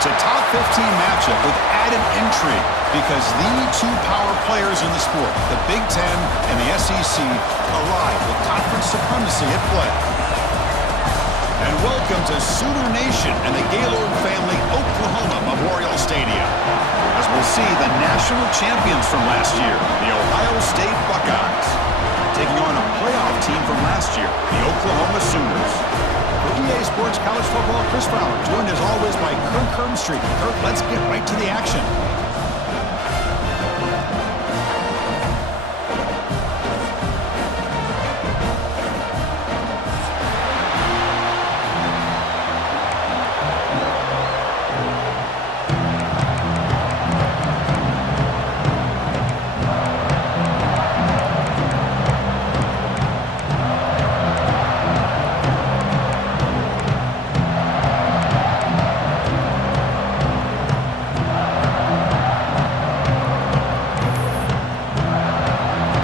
It's a top 15 matchup with added intrigue because the two power players in the sport, the Big Ten and the SEC, collide with conference supremacy at play. And welcome to Sooner Nation and the Gaylord family Oklahoma Memorial Stadium, as we'll see the national champions from last year, the Ohio State Buckeyes, taking on a playoff team from last year, the Oklahoma Sooners. For EA Sports College Football, Chris Fowler, joined as always by Kirk Herbstreit. Kirk, let's get right to the action.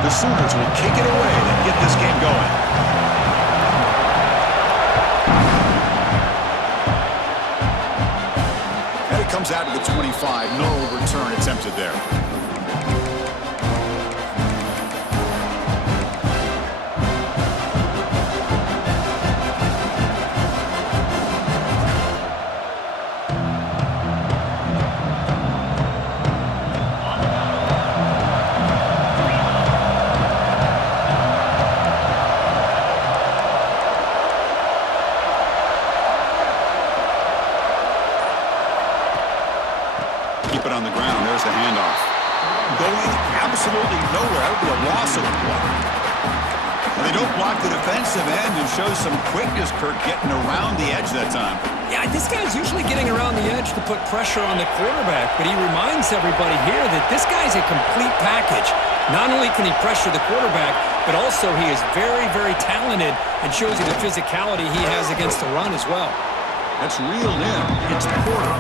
The Sooners will kick it away and get this game going. And it comes out to the 25. No return attempted there. Keep it on the ground. There's the handoff. Going absolutely nowhere. That would be a loss of a play. And they don't block the defensive end and show some quickness, Kirk, getting around the edge that time. Yeah, this guy's usually getting around the edge to put pressure on the quarterback, but he reminds everybody here that this guy's a complete package. Not only can he pressure the quarterback, but also he is very, very talented and shows you the physicality he has against the run as well. That's reeled in. It's Porter.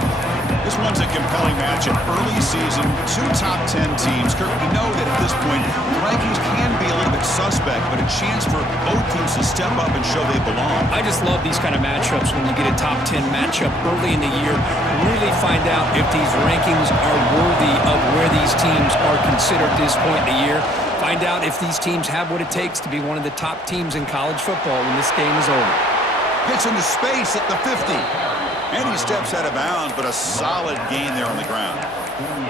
This one's a compelling matchup. Early season, two top 10 teams. Kirk, we know that at this point, the rankings can be a little bit suspect, but a chance for both teams to step up and show they belong. I just love these kind of matchups when you get a top 10 matchup early in the year. Really find out if these rankings are worthy of where these teams are considered at this point in the year. Find out if these teams have what it takes to be one of the top teams in college football when this game is over. Gets into space at the 50. And he steps out of bounds, but a solid gain there on the ground.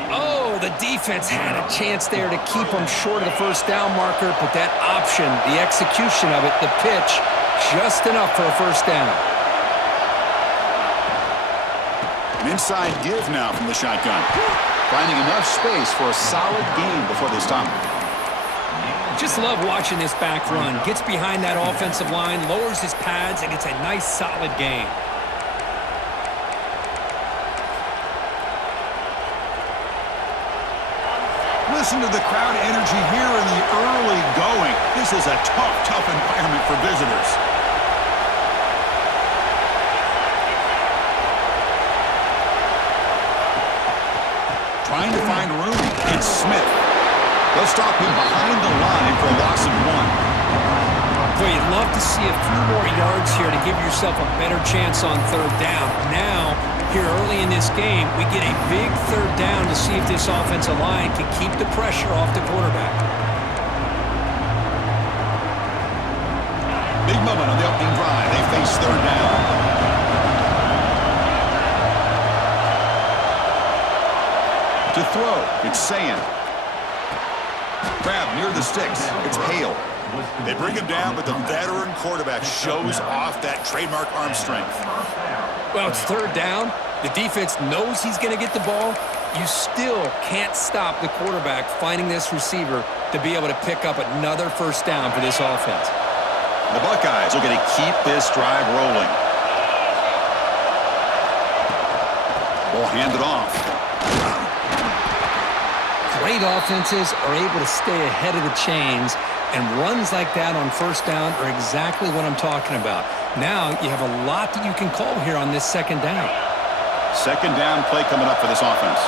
Oh, the defense had a chance there to keep him short of the first down marker, but that option, the execution of it, the pitch, just enough for a first down. An inside give now from the shotgun. Finding enough space for a solid gain before they stop him. Just love watching this back run. Gets behind that offensive line, lowers his pads, and gets a nice solid gain. Listen to the crowd energy here in the early going. This is a tough environment for visitors. Trying to find room. It's Smith. They'll stop him behind the line for a loss of 1. Boy, you'd love to see a few more yards here to give yourself a better chance on third down. Now, here early in this game, we get a big third down to see if this offensive line can keep the pressure off the quarterback. Big moment on the opening drive. They face third down. To throw, it's Sayin. Grab near the sticks. It's Hale. They bring him down, but the veteran quarterback shows off that trademark arm strength. Well, it's third down. The defense knows he's going to get the ball. You still can't stop the quarterback finding this receiver to be able to pick up another first down for this offense. The Buckeyes are going to keep this drive rolling. Ball handed off. Great offenses are able to stay ahead of the chains, and runs like that on first down are exactly what I'm talking about. Now you have a lot that you can call here on this second down. Second down play coming up for this offense.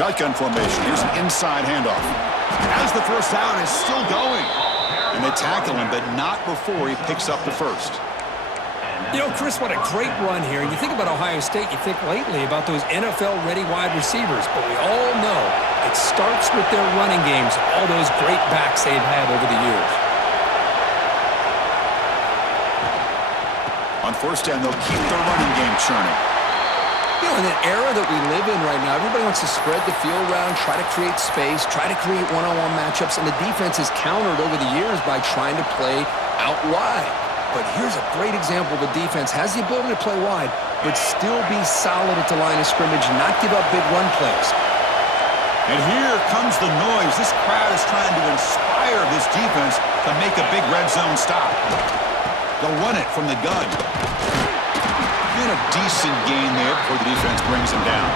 Shotgun formation. Here's an inside handoff. As the first down is still going. And they tackle him, but not before he picks up the first. You know, Chris, what a great run here. And you think about Ohio State, you think lately about those NFL-ready wide receivers. But we all know it starts with their running games, all those great backs they've had over the years. On first down, they'll keep their running game churning. You know, in the era that we live in right now, everybody wants to spread the field around, try to create space, try to create one-on-one matchups, and the defense is countered over the years by trying to play out wide. But here's a great example. The defense has the ability to play wide, but still be solid at the line of scrimmage, not give up big run plays. And here comes the noise. This crowd is trying to inspire this defense to make a big red zone stop. They'll run it from the gun. And a decent gain there before the defense brings him down.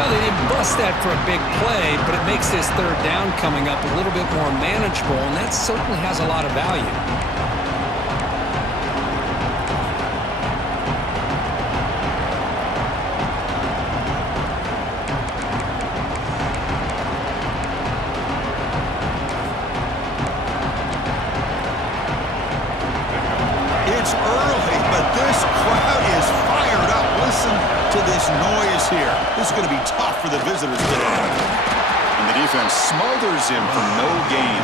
Well, they didn't bust that for a big play, but it makes this third down coming up a little bit more manageable, and that certainly has a lot of value. It's early, but this crowd is fired up. Listen to this noise here. This is going to be tough for the visitors today. And the defense smothers him for no gain.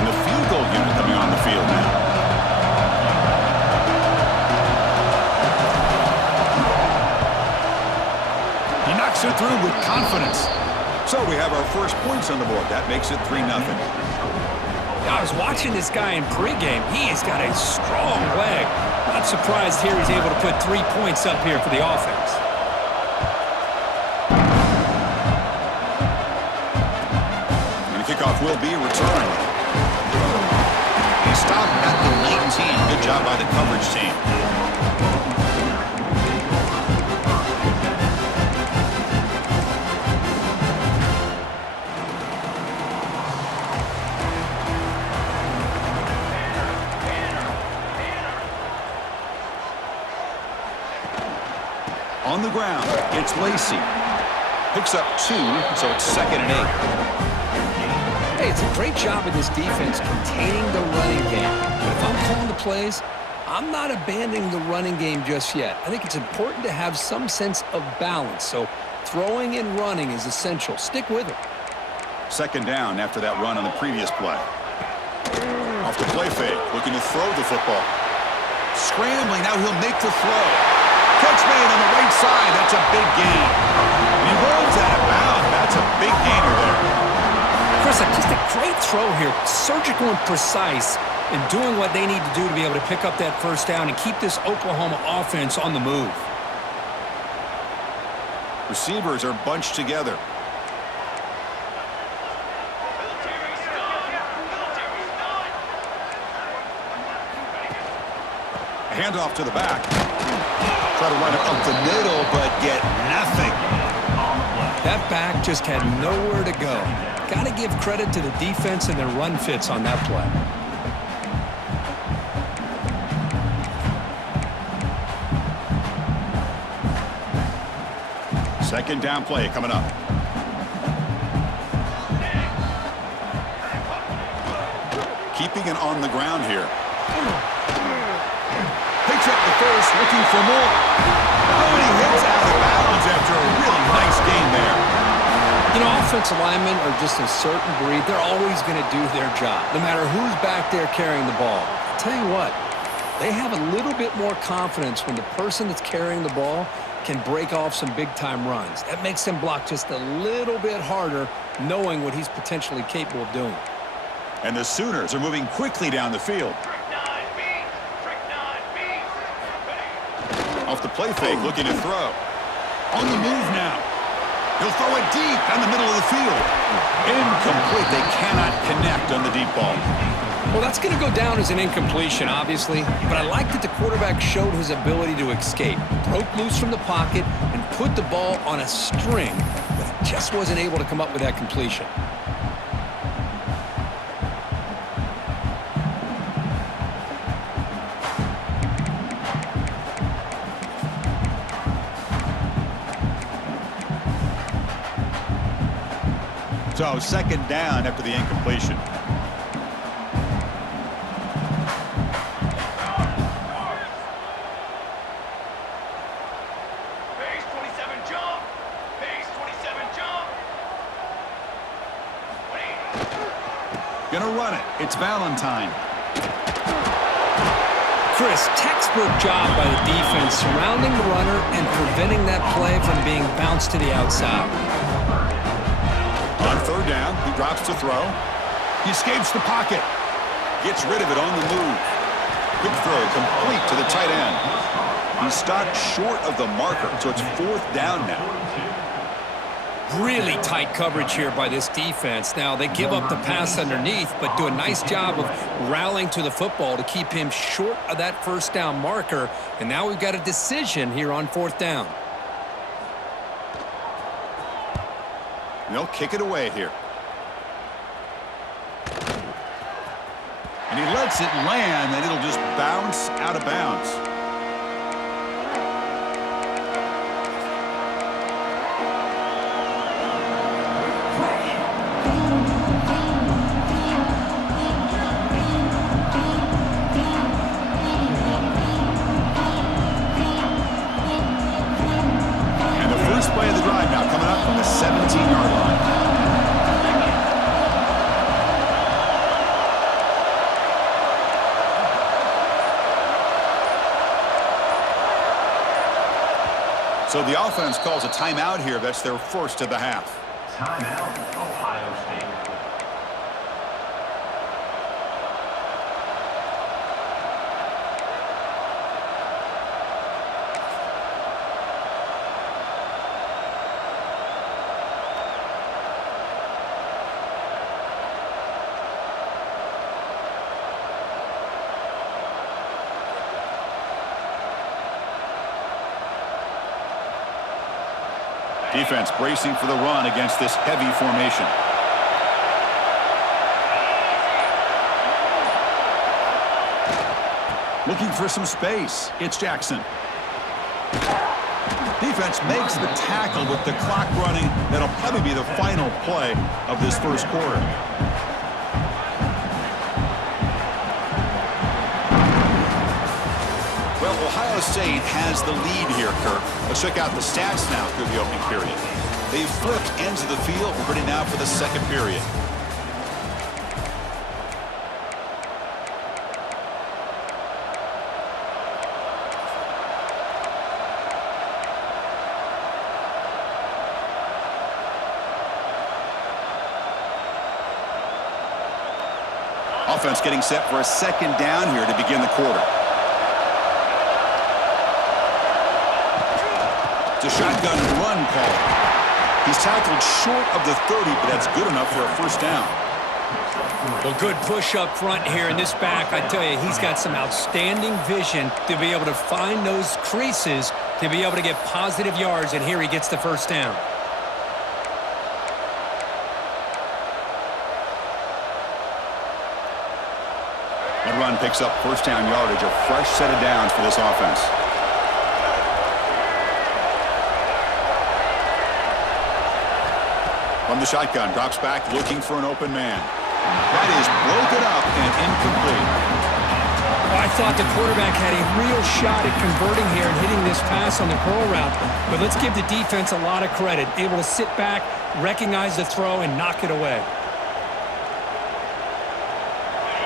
And the field goal unit coming on the field now. He knocks it through with confidence. So we have our first points on the board. That makes it 3-0. I was watching this guy in pregame. He has got a strong leg. Not surprised here he's able to put 3 points up here for the offense. And the kickoff will be returned. He stopped at the 19. Good job by the coverage team. On the ground, it's Lacy. Picks up 2, so it's 2nd and 8. Hey, it's a great job of this defense containing the running game. But if I'm calling the plays, I'm not abandoning the running game just yet. I think it's important to have some sense of balance. So throwing and running is essential. Stick with it. 2nd down after that run on the previous play. Off the play fake, looking to throw the football. Scrambling, now he'll make the throw. Catch made on the right side. That's a big gain. And he rolls out of bounds. That's a big gainer there. Chris, just a great throw here. Surgical and precise in doing what they need to do to be able to pick up that first down and keep this Oklahoma offense on the move. Receivers are bunched together. A handoff to the back. Try to run it up the middle, but get nothing. That back just had nowhere to go. Got to give credit to the defense and their run fits on that play. Second down play coming up. Keeping it on the ground here. Picks up the first, looking for more. Oh, and he hits out of bounds after a really nice game there. You know, offensive linemen are just a certain breed. They're always going to do their job, no matter who's back there carrying the ball. I'll tell you what, they have a little bit more confidence when the person that's carrying the ball can break off some big-time runs. That makes them block just a little bit harder, knowing what he's potentially capable of doing. And the Sooners are moving quickly down the field. Off the play fake, looking to throw. On the move now. He'll throw it deep down the middle of the field. Incomplete. They cannot connect on the deep ball. Well, that's going to go down as an incompletion, obviously, but I like that the quarterback showed his ability to escape, broke loose from the pocket, and put the ball on a string, but just wasn't able to come up with that completion. So, second down after the incompletion. Base 27 jump. Base 27 jump. Gonna run it. It's Valentine. Chris, textbook job by the defense surrounding the runner and preventing that play from being bounced to the outside. On third down, he drops to throw. He escapes the pocket. Gets rid of it on the move. Quick throw complete to the tight end. He's stopped short of the marker, so it's fourth down now. Really tight coverage here by this defense. Now, they give up the pass underneath, but do a nice job of rallying to the football to keep him short of that first down marker. And now we've got a decision here on fourth down. And they'll kick it away here. And he lets it land, and it'll just bounce out of bounds. Play of the drive now, coming up from the 17-yard line. So the offense calls a timeout here. That's their first of the half. Timeout, Ohio State. Defense bracing for the run against this heavy formation. Looking for some space. It's Jackson. Defense makes the tackle with the clock running. That'll probably be the final play of this first quarter. Well, Ohio State has the lead here, Kirk. Let's check out the stats now through the opening period. They've flipped ends of the field. We're ready now for the second period. Offense getting set for a second down here to begin the quarter. It's a shotgun run call. He's tackled short of the 30, but that's good enough for a first down. Well, good push up front here in this back. I tell you, he's got some outstanding vision to be able to find those creases to be able to get positive yards, and here he gets the first down. That run picks up first down yardage, a fresh set of downs for this offense. From the shotgun, drops back, looking for an open man. That is broken up and incomplete. Well, I thought the quarterback had a real shot at converting here and hitting this pass on the curl route, but let's give the defense a lot of credit. Able to sit back, recognize the throw, and knock it away.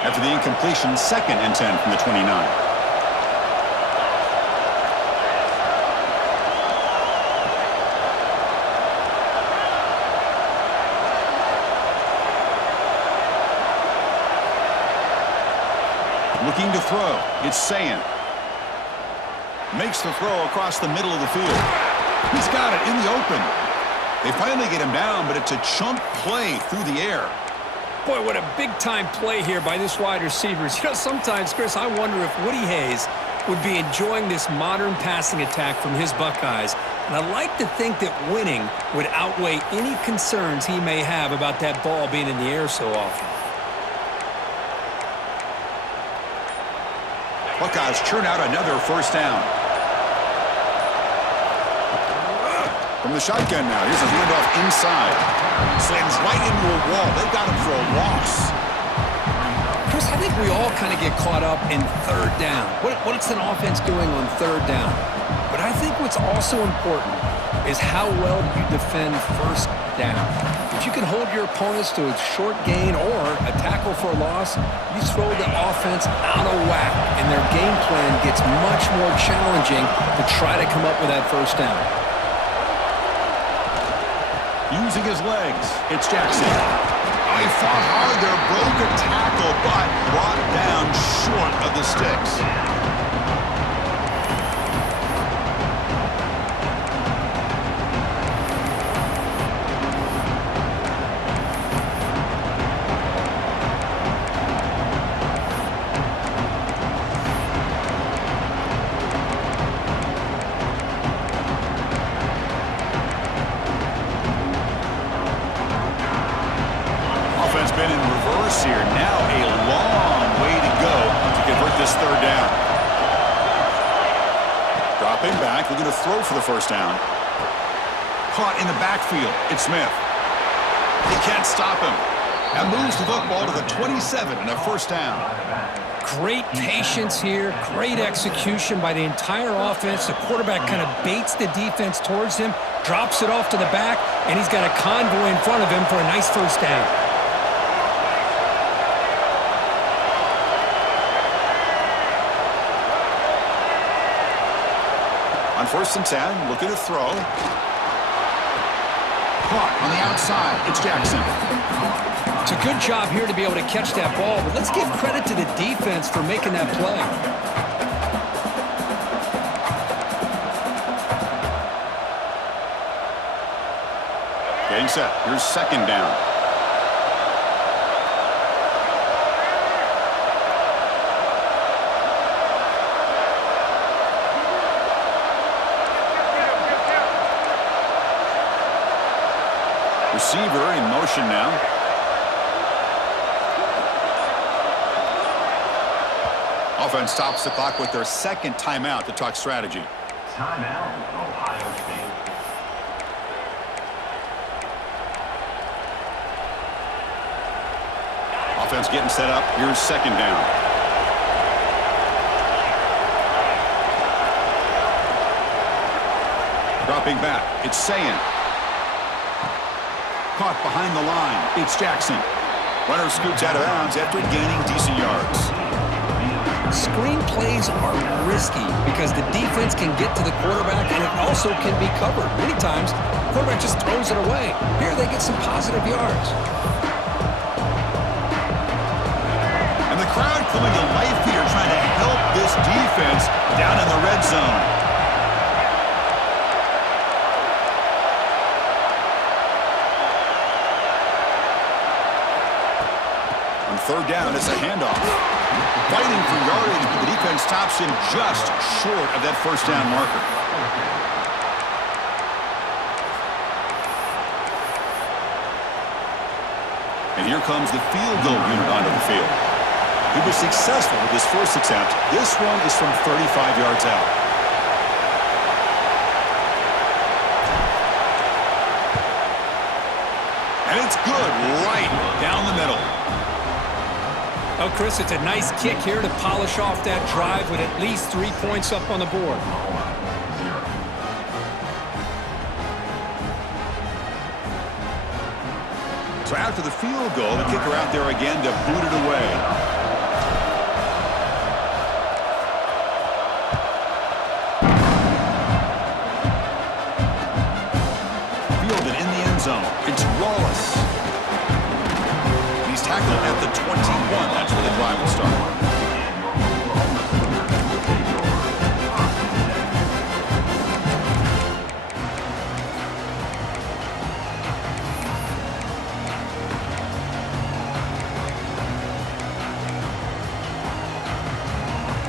After the incompletion, 2nd and 10 from the 29. Looking to throw. It's Sayin. Makes the throw across the middle of the field. He's got it in the open. They finally get him down, but it's a chunk play through the air. Boy, what a big-time play here by this wide receiver. You know, sometimes, Chris, I wonder if Woody Hayes would be enjoying this modern passing attack from his Buckeyes. And I like to think that winning would outweigh any concerns he may have about that ball being in the air so often. Buckeyes churn out another first down. From the shotgun now, here's a handoff inside. Slams right into a wall. They've got him for a loss. Chris, I think we all kind of get caught up in third down. What's an offense doing on third down? But I think what's also important is how well you defend first down. If you can hold your opponents to a short gain or a tackle for a loss, you throw the offense out of whack, and their game plan gets much more challenging to try to come up with that first down. Using his legs, it's Jackson. Oh, he fought hard there, broke a tackle, but brought down short of the sticks. Been in reverse here. Now a long way to go to convert this third down. Dropping back, looking to throw for the first down. Caught in the backfield. It's Smith. He can't stop him. That moves the football to the 27 and a first down. Great patience here, great execution by the entire offense. The quarterback kind of baits the defense towards him, drops it off to the back, and he's got a convoy in front of him for a nice first down. On 1st and 10, looking to throw. Caught on the outside. It's Jackson. It's a good job here to be able to catch that ball, but let's give credit to the defense for making that play. Getting set. Here's second down. Receiver in motion now. Offense stops the clock with their second timeout to talk strategy. Timeout, Ohio State. Offense getting set up. Here's second down. Dropping back. It's Sayin. Caught behind the line. It's Jackson. Runner scoots out of bounds after gaining decent yards. Screen plays are risky because the defense can get to the quarterback and it also can be covered. Many times, the quarterback just throws it away. Here they get some positive yards. And the crowd coming to life here trying to help this defense down in the red zone. Third down, it's a handoff. Fighting for yardage, but the defense stops him just short of that first down marker. And here comes the field goal unit onto the field. He was successful with his first attempt. This one is from 35 yards out. And it's good right down the middle. Oh, Chris, it's a nice kick here to polish off that drive with at least 3 points up on the board. So after the field goal, the kicker out there again to boot it away. Fielded in the end zone. It's Wallace. He's tackled at the 21. That's where the drive will start.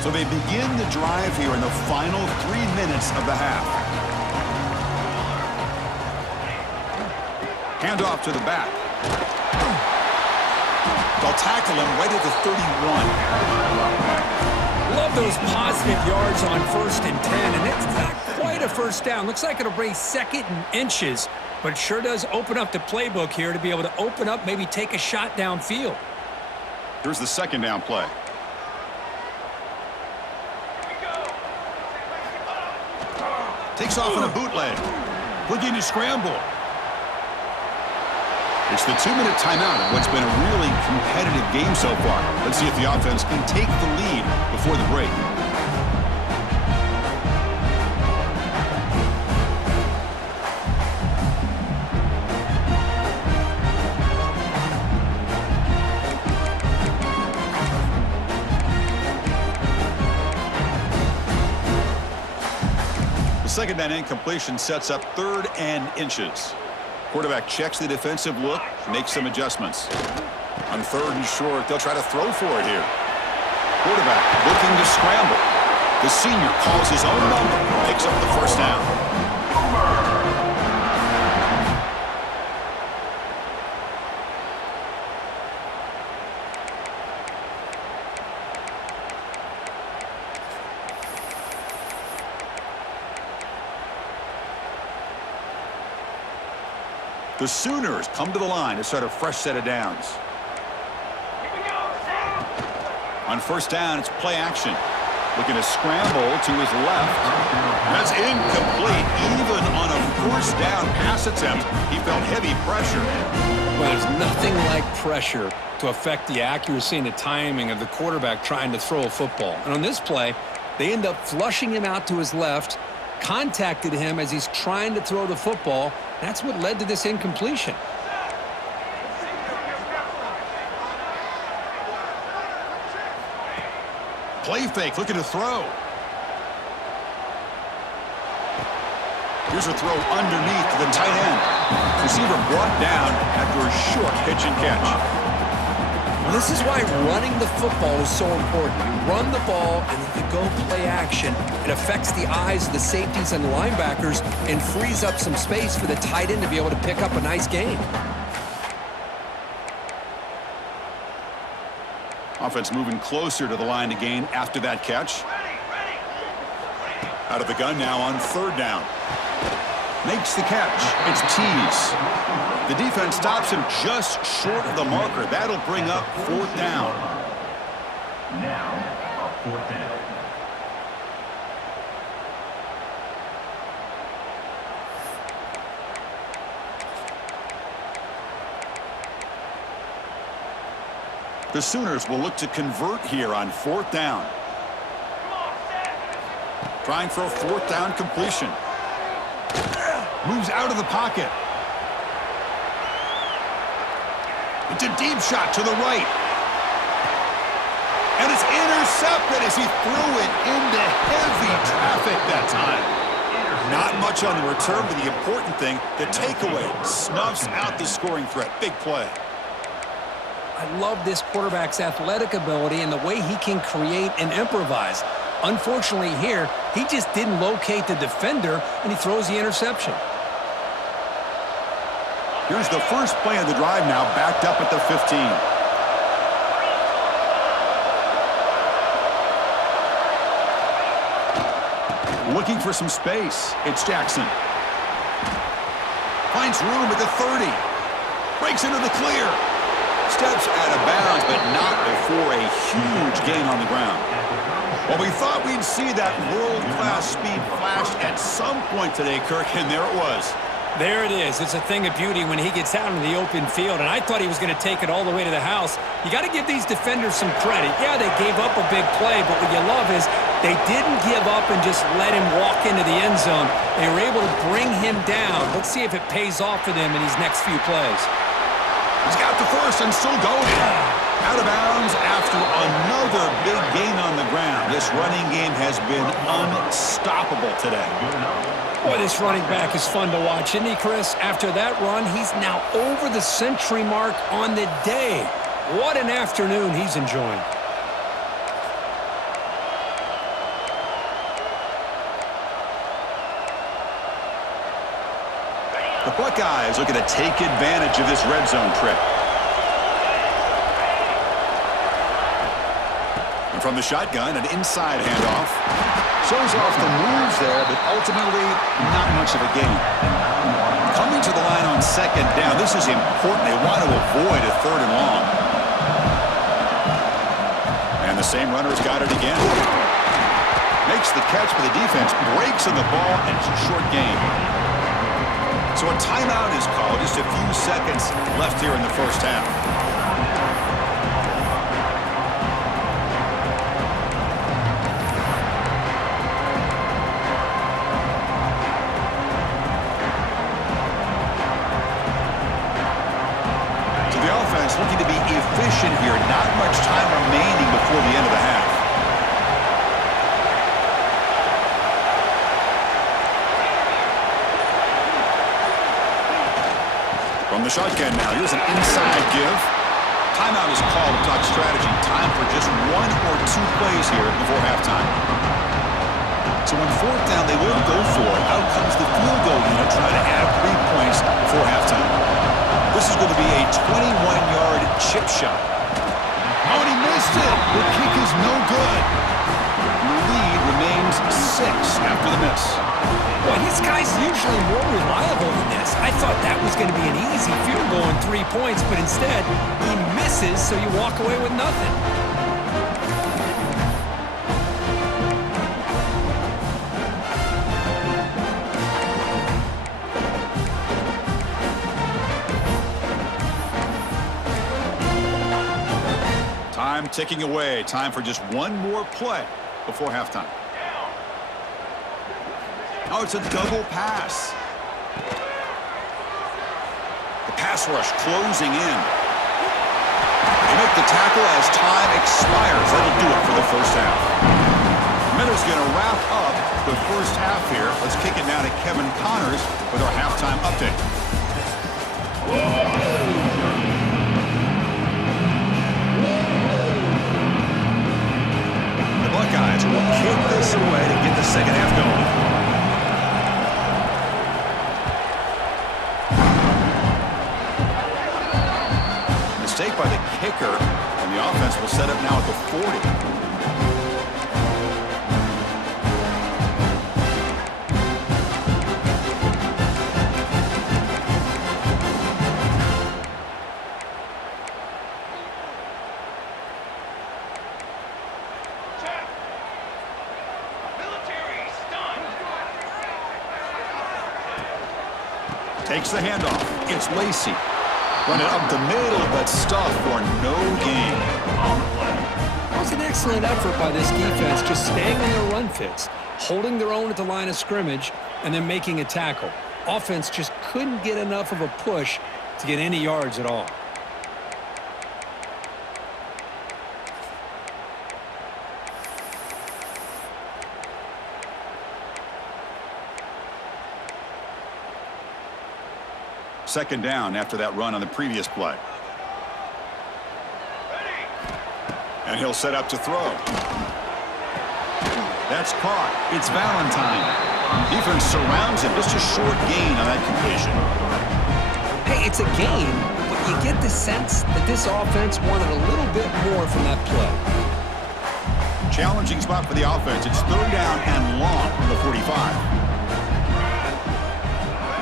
So they begin the drive here in the final 3 minutes of the half. Handoff to the back. They'll tackle him right at the 31. love those positive yards on 1st and 10, and it's not quite a first down. Looks like it'll bring 2nd and inches, but it sure does open up the playbook here to be able to open up, maybe take a shot downfield. Here's the 2nd down play. Takes off in a bootleg. Looking to scramble. It's the 2-minute timeout in what's been a really competitive game so far. Let's see if the offense can take the lead before the break. The 2nd down incompletion sets up 3rd and inches. Quarterback checks the defensive look, makes some adjustments. On 3rd and short, they'll try to throw for it here. Quarterback looking to scramble. The senior calls his own number, picks up the 1st down. The Sooners come to the line to start a fresh set of downs. On 1st down, it's play action. Looking to scramble to his left. That's incomplete. Even on a 1st down pass attempt, he felt heavy pressure. Well, there's nothing like pressure to affect the accuracy and the timing of the quarterback trying to throw a football. And on this play, they end up flushing him out to his left, contacted him as he's trying to throw the football. That's what led to this incompletion. Play fake, looking to throw. Here's a throw underneath to the tight end. Receiver brought down after a short pitch and catch. Well, this is why running the football is so important. You run the ball and then you go play action. It affects the eyes of the safeties and the linebackers and frees up some space for the tight end to be able to pick up a nice gain. Offense moving closer to the line to gain after that catch. Out of the gun now on 3rd down. Makes the catch. It's Tease. The defense stops him just short of the marker. That'll bring up 4th down. Now, 4th down. The Sooners will look to convert here on 4th down. Trying for a 4th down completion. Moves out of the pocket. It's a deep shot to the right. And it's intercepted as he threw it into heavy traffic that time. Not much on the return, but the important thing, the takeaway, snuffs out the scoring threat. Big play. I love this quarterback's athletic ability and the way he can create and improvise. Unfortunately here, he just didn't locate the defender, and he throws the interception. Here's the first play of the drive now, backed up at the 15. Looking for some space. It's Jackson. Finds room at the 30. Breaks into the clear. Steps out of bounds, but not before a huge gain on the ground. Well, we thought we'd see that world-class speed flash at some point today, Kirk, and there it was. There it is. It's a thing of beauty when he gets out in the open field, and I thought he was going to take it all the way to the house. You got to give these defenders some credit. Yeah, they gave up a big play, but what you love is they didn't give up and just let him walk into the end zone. They were able to bring him down. Let's see if it pays off for them in these next few plays. He's got the first and still going. Out of bounds after another big gain on the ground. This running game has been unstoppable today. Boy, this running back is fun to watch, isn't he, Chris? After that run, he's now over the century mark on the day. What an afternoon he's enjoying. The Buckeyes looking to take advantage of this red zone trip. In From the shotgun, an inside handoff. Shows off the moves there, but ultimately not much of a gain. Coming to the line on second down, this is important. They want to avoid a third and long. And the same runner's got it again. Makes the catch for the defense, breaks in the ball, and it's a short gain. So a timeout is called. Just a few seconds left here in the first half. Looking to be efficient here. Not much time remaining before the end of the half. From the shotgun now, here's an inside give. Timeout is called to talk strategy. Time for just 1 or 2 plays here before halftime. So on fourth down, they will go for it. Out comes the field goal unit trying to add 3 points before halftime. This is going to be a 21-yard chip shot. Oh, and he missed it. The kick is no good. The lead remains 6 after the miss. Boy, this guy's usually more reliable than this. I thought that was going to be an easy field goal and 3 points, but instead, he misses, so you walk away with nothing. Time ticking away. Time for just 1 more play before halftime. Oh, it's a double pass. The pass rush closing in. They make the tackle as time expires. That'll do it for the first half. Miller's going to wrap up the first half here. Let's kick it now to Kevin Connors with our halftime update. The Buckeyes will kick this away to get the second half going. Mistake by the kicker, and the offense will set up now at the 40. Takes the handoff. It's Lacey. Run it up the middle, but stuff for no gain. That was an excellent effort by this defense, just staying on their run fits, holding their own at the line of scrimmage, and then making a tackle. Offense just couldn't get enough of a push to get any yards at all. Second down after that run on the previous play. And he'll set up to throw. That's caught. It's Valentine. Defense surrounds him. Just a short gain on that completion. Hey, it's a gain, but you get the sense that this offense wanted a little bit more from that play. Challenging spot for the offense. It's third down and long from the 45.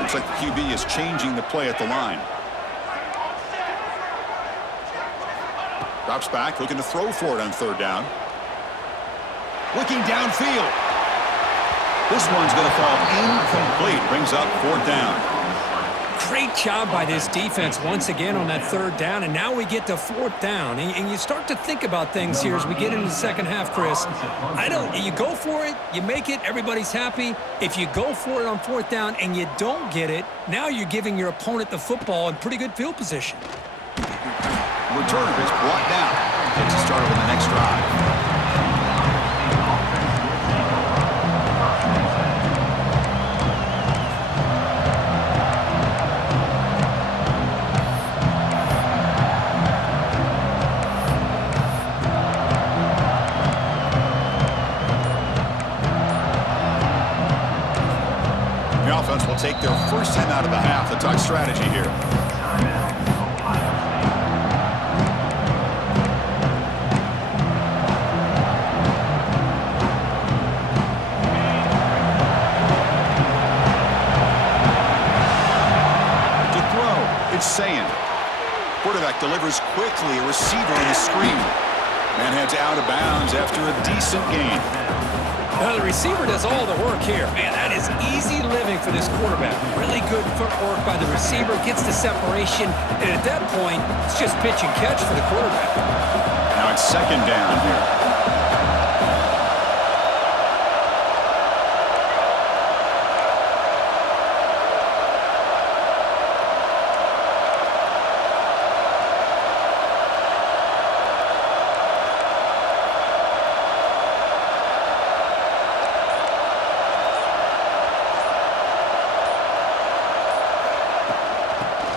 Looks like the QB is changing the play at the line. Drops back, looking to throw for it on third down. Looking downfield. This one's going to fall incomplete. Brings up fourth down. Great job by this defense once again on that third down, and now we get to fourth down. And you start to think about things here as we get into the second half, Chris. You go for it, you make it, everybody's happy. If you go for it on fourth down and you don't get it, now you're giving your opponent the football in pretty good field position. Returner is brought down. Gets to start with the next drive. The offense will take their first time out of the half. The talk strategy here. quarterback delivers quickly, a receiver on the screen. Man heads out of bounds after a decent gain. Now the receiver does all the work here. Man, that is easy living for this quarterback. Really good footwork by the receiver, gets the separation, and at that point, it's just pitch and catch for the quarterback. Now it's second down here.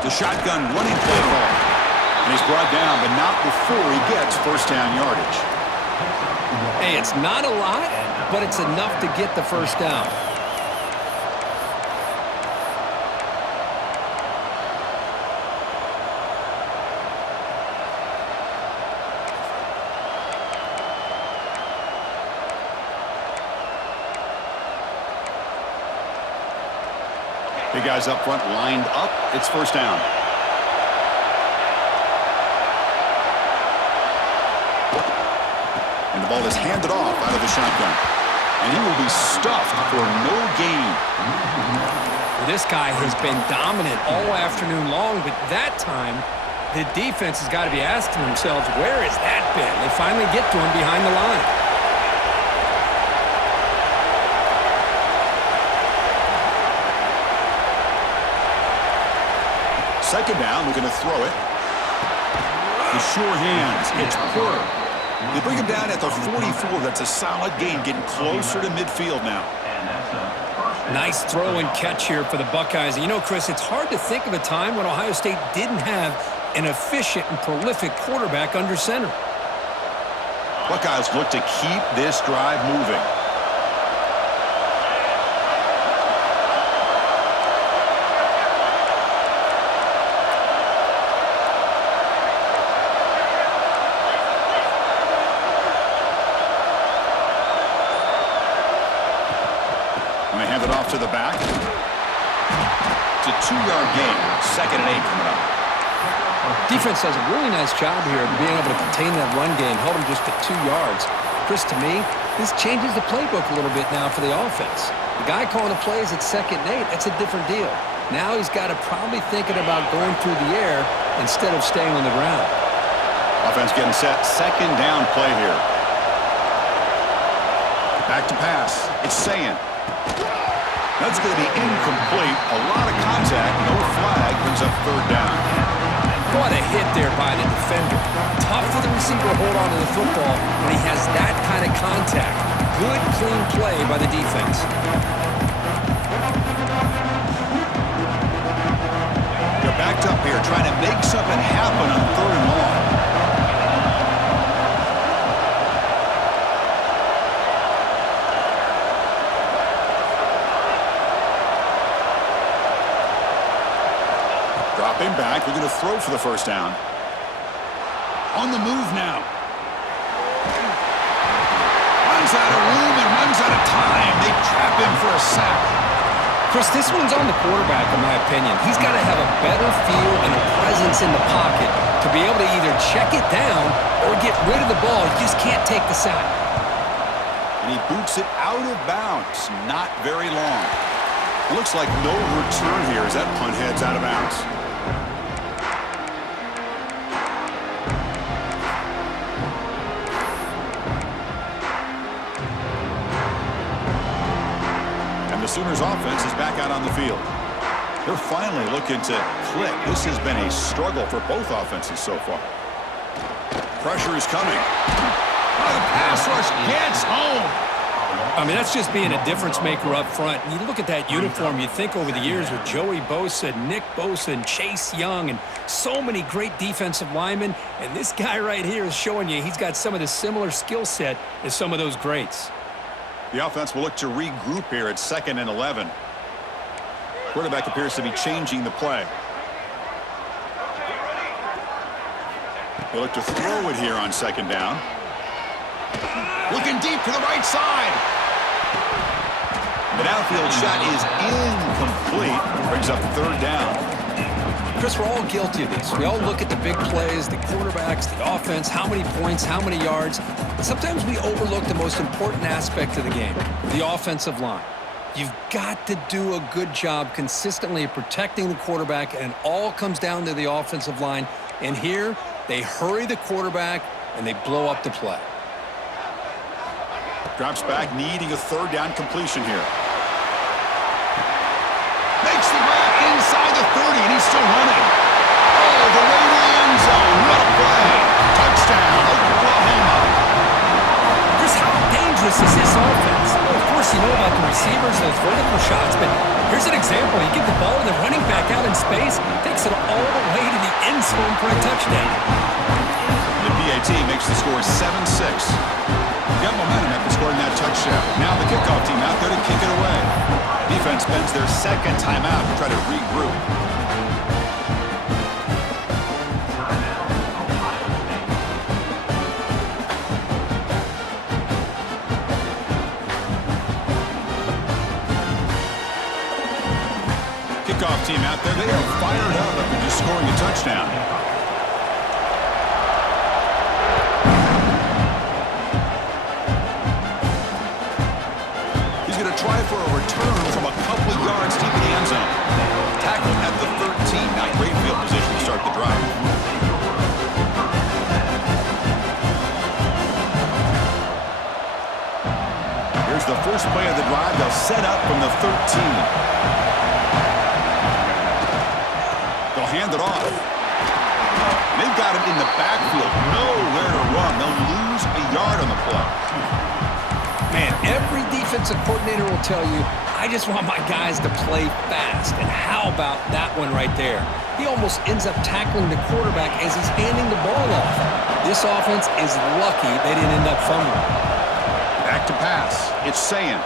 The shotgun running play call. And he's brought down, but not before he gets first down yardage. Hey, it's not a lot, but it's enough to get the first down. Big guys up front lined up. It's first down. And the ball is handed off out of the shotgun. And he will be stuffed for no gain. This guy has been dominant all afternoon long, but that time, the defense has got to be asking themselves, where has that been? They finally get to him behind the line. Second down, looking to throw it. The sure hands. It's Porter. They bring him down at the 44. That's a solid gain, getting closer to midfield now. Nice throw and catch here for the Buckeyes. And you know, Chris, it's hard to think of a time when Ohio State didn't have an efficient and prolific quarterback under center. Buckeyes look to keep this drive moving. And they hand it off to the back. It's a 2-yard gain. Second and 8 coming up. Defense does a really nice job here of being able to contain that run game, held him just to 2 yards. Chris, to me, this changes the playbook a little bit now for the offense. The guy calling the plays at second and 8, that's a different deal. Now he's got to probably thinking about going through the air instead of staying on the ground. Offense getting set. Second down play here. Back to pass. It's Sayin. That's going to be incomplete. A lot of contact. No flag. Brings up third down. What a hit there by the defender. Tough for the receiver to hold on to the football when he has that kind of contact. Good, clean play by the defense. They're backed up here trying to make something happen on third and long. Dropping back, we're going to throw for the first down. On the move now. Runs out of room and runs out of time. They trap him for a sack. Chris, this one's on the quarterback, in my opinion. He's got to have a better feel and a presence in the pocket to be able to either check it down or get rid of the ball. You just can't take the sack. And he boots it out of bounds. Not very long. Looks like no return here as that punt heads out of bounds. The Sooners offense is back out on the field. They're finally looking to click. This has been a struggle for both offenses so far. Pressure is coming. Oh, the pass rush gets home. I mean, that's just being a difference maker up front. And you look at that uniform, you think over the years with Joey Bosa, Nick Bosa, and Chase Young, and so many great defensive linemen. And this guy right here is showing you he's got some of the similar skill set as some of those greats. The offense will look to regroup here at second and 11. Quarterback appears to be changing the play. They look to throw it here on second down. Looking deep to the right side. The downfield shot is incomplete. Brings up third down. Chris, we're all guilty of this. We all look at the big plays, the quarterbacks, the offense, how many points, how many yards. Sometimes we overlook the most important aspect of the game, the offensive line. You've got to do a good job consistently of protecting the quarterback, and it all comes down to the offensive line. And here, they hurry the quarterback, and they blow up the play. Drops back, needing a third down completion here. Makes the grab inside the 30, and he's still running. Oh, the way to the end zone. What a play. Touchdown, Oklahoma. Chris, how dangerous is this offense? Well, of course, you know about the receivers, those vertical shots, but here's an example. You get the ball and the running back out in space, takes it all the way to the end zone for a touchdown. The PAT makes the score 7-6. Got momentum after scoring that touchdown. Now the kickoff team out there to kick it away. Defense spends their second timeout to try to regroup. Kickoff team out there. They are fired up after just scoring a touchdown. Try for a return from a couple of yards deep in the end zone. Tackled at the 13. Not great field position to start the drive. Here's the first play of the drive. They'll set up from the 13. They'll hand it off. They've got him in the backfield. Nowhere to run. They'll lose a yard on the play. Man, every defensive coordinator will tell you, I just want my guys to play fast. And how about that one right there? He almost ends up tackling the quarterback as he's handing the ball off. This offense is lucky they didn't end up fumbling. Back to pass. It's Sayan.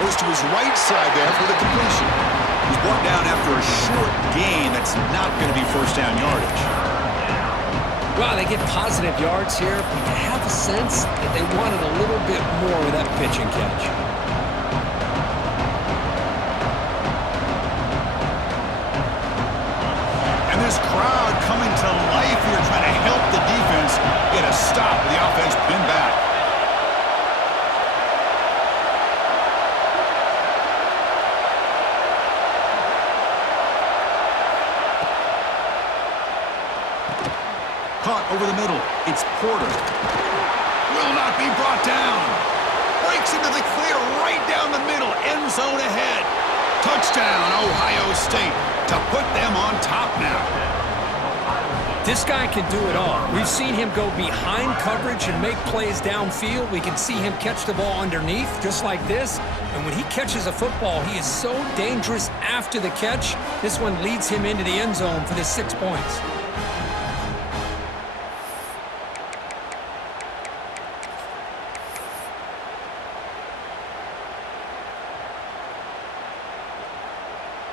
Goes to his right side there for the completion. He's brought down after a short gain that's not going to be first down yardage. Well, they get positive yards here, but you have a sense that they wanted a little bit more with that pitch and catch. And this crowd coming to life here, trying to help the defense get a stop. The offense pinned back. Caught over the middle. It's Porter. Will not be brought down. Breaks into the clear right down the middle. End zone ahead. Touchdown, Ohio State, to put them on top now. This guy can do it all. We've seen him go behind coverage and make plays downfield. We can see him catch the ball underneath, just like this. And when he catches a football, he is so dangerous after the catch. This one leads him into the end zone for the 6 points.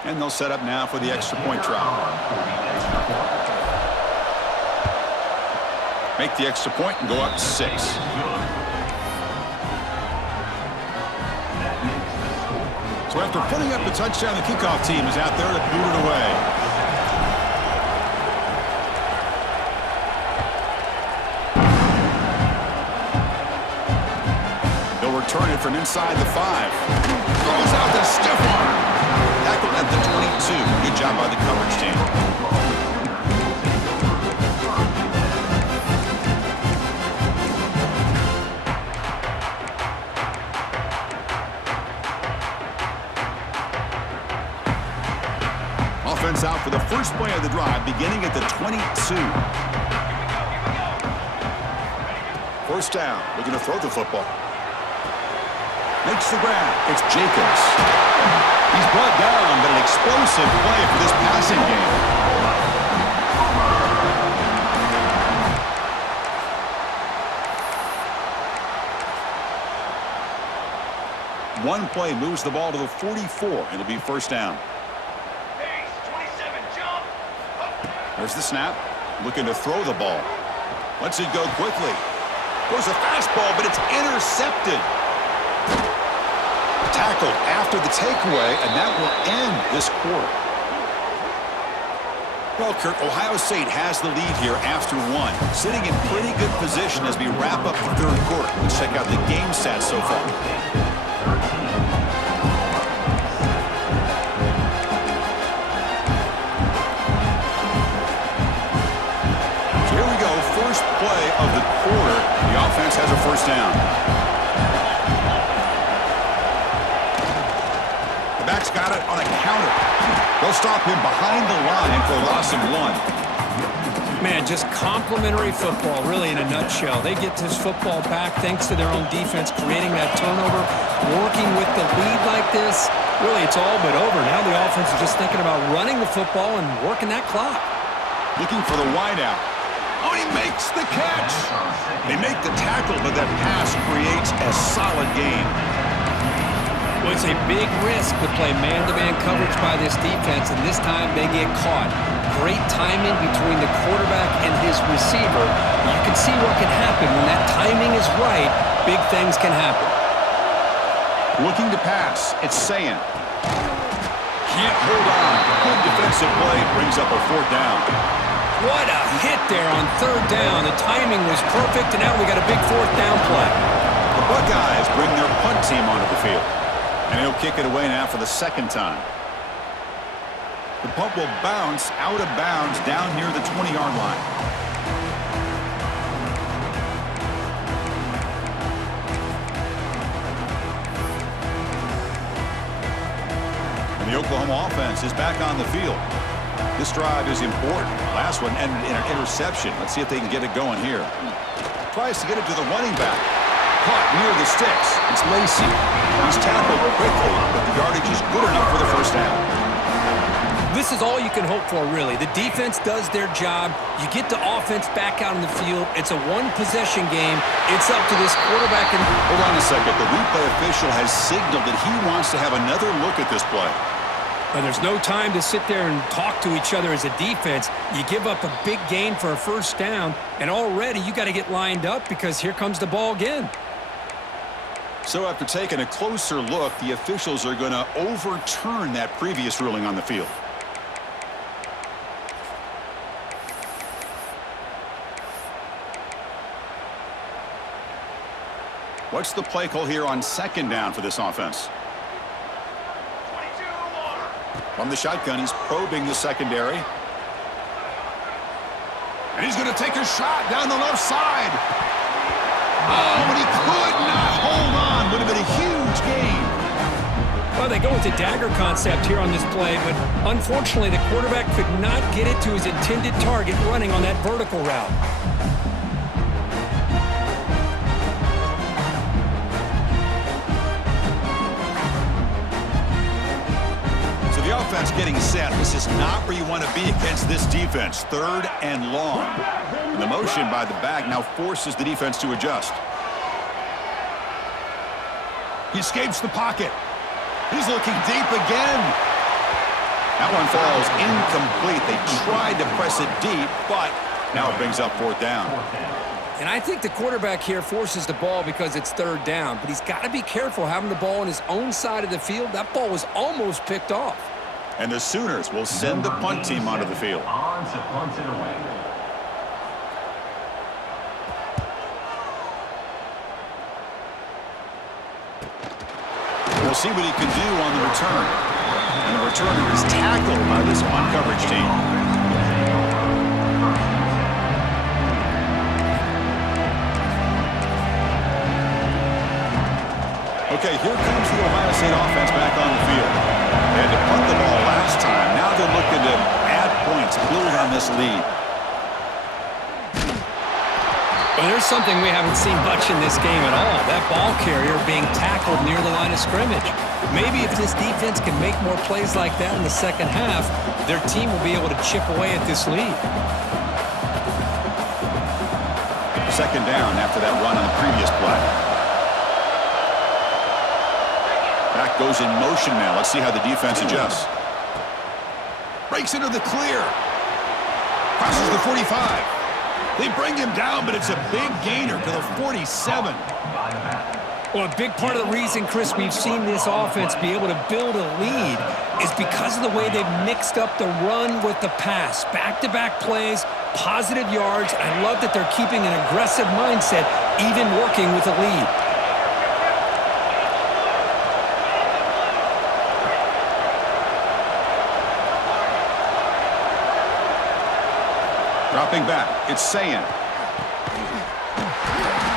And they'll set up now for the extra point try. Make the extra point and go up 6. So after putting up the touchdown, the kickoff team is out there to boot it away. They'll return it from inside the 5. Throws out the stiff arm. Tackled at the 22. Good job by the coverage team. Offense out for the first play of the drive, beginning at the 22. First down, looking to throw the football. Makes the grab. It's Jacobs. He's brought down, but an explosive play for this passing game. One play moves the ball to the 44. It'll be first down. Base 27, jump. There's the snap. Looking to throw the ball. Lets it go quickly. Goes a fastball, but it's intercepted. Tackled after the takeaway, and that will end this quarter. Well, Kurt, Ohio State has the lead here after one, sitting in pretty good position as we wrap up the third quarter. Let's check out the game stats so far. So here we go, first play of the quarter. The offense has a first down. The back's got it on a counter. They'll stop him behind the line for a loss of 1. Man, just complimentary football, really, in a nutshell. They get this football back thanks to their own defense, creating that turnover, working with the lead like this. Really, it's all but over. Now the offense is just thinking about running the football and working that clock. Looking for the wideout. Oh, he makes the catch. They make the tackle, but that pass creates a solid gain. Well, it's a big risk to play man-to-man coverage by this defense, and this time they get caught. Great timing between the quarterback and his receiver. You can see what can happen. When that timing is right, big things can happen. Looking to pass. It's Sayin. Can't hold on. Good defensive play. Brings up a fourth down. What a hit there on third down. The timing was perfect, and now we got a big fourth down play. The Buckeyes bring their punt team onto the field. And he'll kick it away now for the second time. The punt will bounce out of bounds down near the 20-yard line. And the Oklahoma offense is back on the field. This drive is important. Last one ended in an interception. Let's see if they can get it going here. Tries to get it to the running back. Caught near the sticks. It's Lacey. He's tackled quickly, but the yardage is good enough for the first down. This is all you can hope for, really. The defense does their job. You get the offense back out on the field. It's a one-possession game. It's up to this quarterback. And hold on a second. The replay official has signaled that he wants to have another look at this play. Well, there's no time to sit there and talk to each other as a defense. You give up a big gain for a first down, and already you got to get lined up because here comes the ball again. So after taking a closer look, the officials are going to overturn that previous ruling on the field. What's the play call here on second down for this offense? 22 more. From the shotgun, he's probing the secondary. And he's going to take a shot down the left side. Oh, but he could not hold on. Would have been a huge gain. Well, they go with the dagger concept here on this play, but unfortunately the quarterback could not get it to his intended target running on that vertical route. So the offense getting set. This is not where you want to be against this defense. Third and long. And the motion by the back now forces the defense to adjust. He escapes the pocket. He's looking deep again. That one falls incomplete. They tried to press it deep, but now it brings up fourth down. And I think the quarterback here forces the ball because it's third down, but he's got to be careful having the ball on his own side of the field. That ball was almost picked off. And the Sooners will send the punt team onto the field. On to punt it away. We'll see what he can do on the return. And the returner is tackled by this man-coverage team. Okay, here comes the Ohio State offense back on the field. They had to punt the ball last time. Now they're looking to add points, build on this lead. Well, there's something we haven't seen much in this game at all. That ball carrier being tackled near the line of scrimmage. Maybe if this defense can make more plays like that in the second half, their team will be able to chip away at this lead. Second down after that run on the previous play. Back goes in motion now. Let's see how the defense adjusts. Breaks into the clear. Crosses the 45. They bring him down, but it's a big gainer to the 47. Well, a big part of the reason, Chris, we've seen this offense be able to build a lead is because of the way they've mixed up the run with the pass. Back-to-back plays, positive yards. I love that they're keeping an aggressive mindset, even working with a lead. Dropping back, it's Sayan.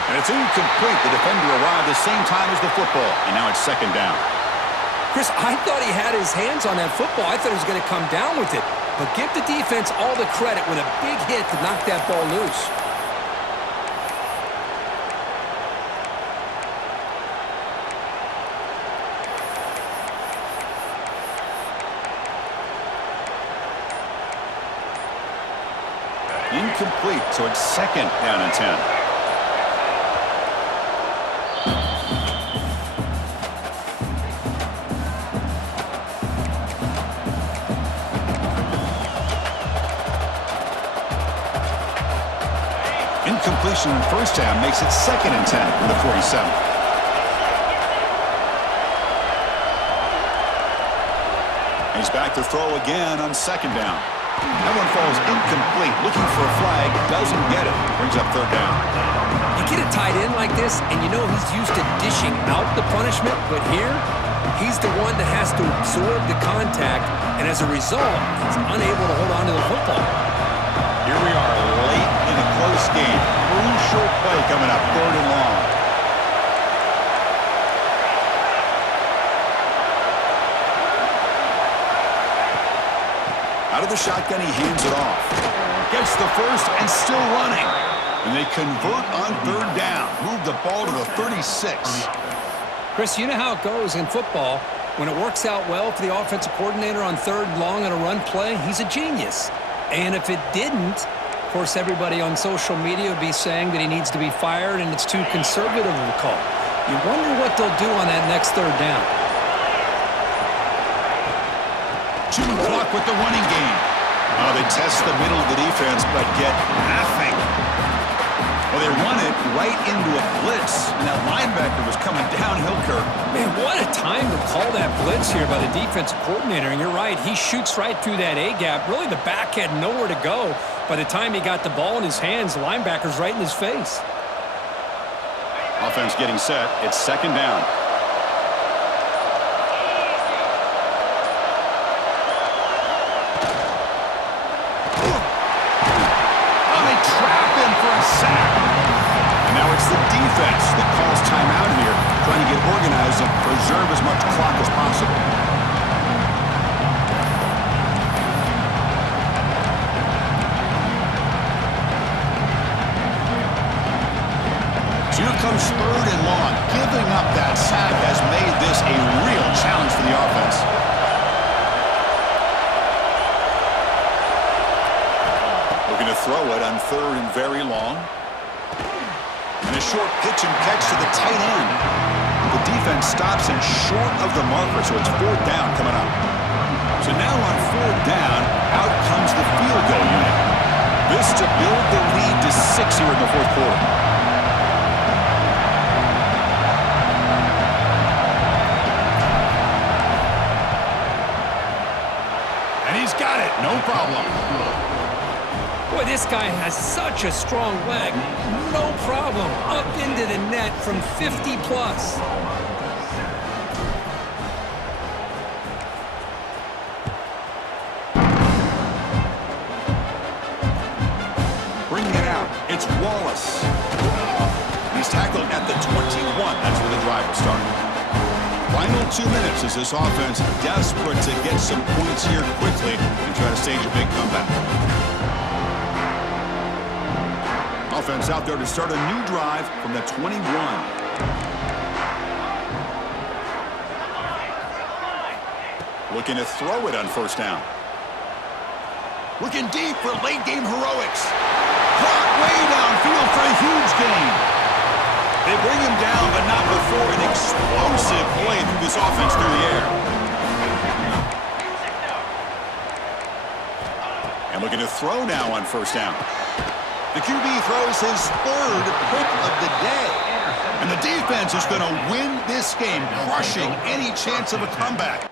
And it's incomplete. The defender arrived the same time as the football, and now it's second down. Chris, I thought he had his hands on that football. I thought he was going to come down with it. But give the defense all the credit with a big hit to knock that ball loose. Incomplete, so it's second down and 10. Incompletion in first down makes it second and 10 from the 47. He's back to throw again on second down. That one falls incomplete. Looking for a flag, doesn't get it. Brings up third down. You get a tight end like this, and you know he's used to dishing out the punishment, but here, he's the one that has to absorb the contact, and as a result, he's unable to hold on to the football. Here we are late in a close game. Crucial play coming up, third and long. Out of the shotgun, he hands it off. Gets the first and still running. And they convert on third down. Move the ball to the 36. Chris, you know how it goes in football. When it works out well for the offensive coordinator on third and long on a run play, he's a genius. And if it didn't, of course, everybody on social media would be saying that he needs to be fired and it's too conservative of a call. You wonder what they'll do on that next third down. Chewing clock with the running game. Oh, they test the middle of the defense, but get nothing. Well, they run it right into a blitz, and that linebacker was coming downhill, Kirk. Man, what a time to call that blitz here by the defensive coordinator. And you're right, he shoots right through that A-gap. Really, the back had nowhere to go. By the time he got the ball in his hands, the linebacker's right in his face. Offense getting set. It's second down. It's the defense that calls timeout here, trying to get organized and preserve as much clock as possible. So here comes third and long. Giving up that sack has made this a real challenge for the offense. Looking to throw it on third and very long. And a short pitch and catch to the tight end. The defense stops him short of the marker, so it's fourth down coming up. So now on fourth down, out comes the field goal unit. This to build the lead to 6 here in the fourth quarter. And he's got it, no problem. Boy, this guy has such a strong leg. No problem. Up into the net from 50 plus. Bringing it out. It's Wallace. He's tackled at the 21. That's where the drive will start. Final 2 minutes as this offense desperate to get some points here quickly and try to stage a big comeback. Offense out there to start a new drive from the 21. Looking to throw it on first down. Looking deep for late game heroics. Clock way downfield for a huge gain. They bring him down, but not before an explosive play through this offense through the air. And looking to throw now on first down. The QB throws his third pick of the day. And the defense is going to win this game, crushing any chance of a comeback.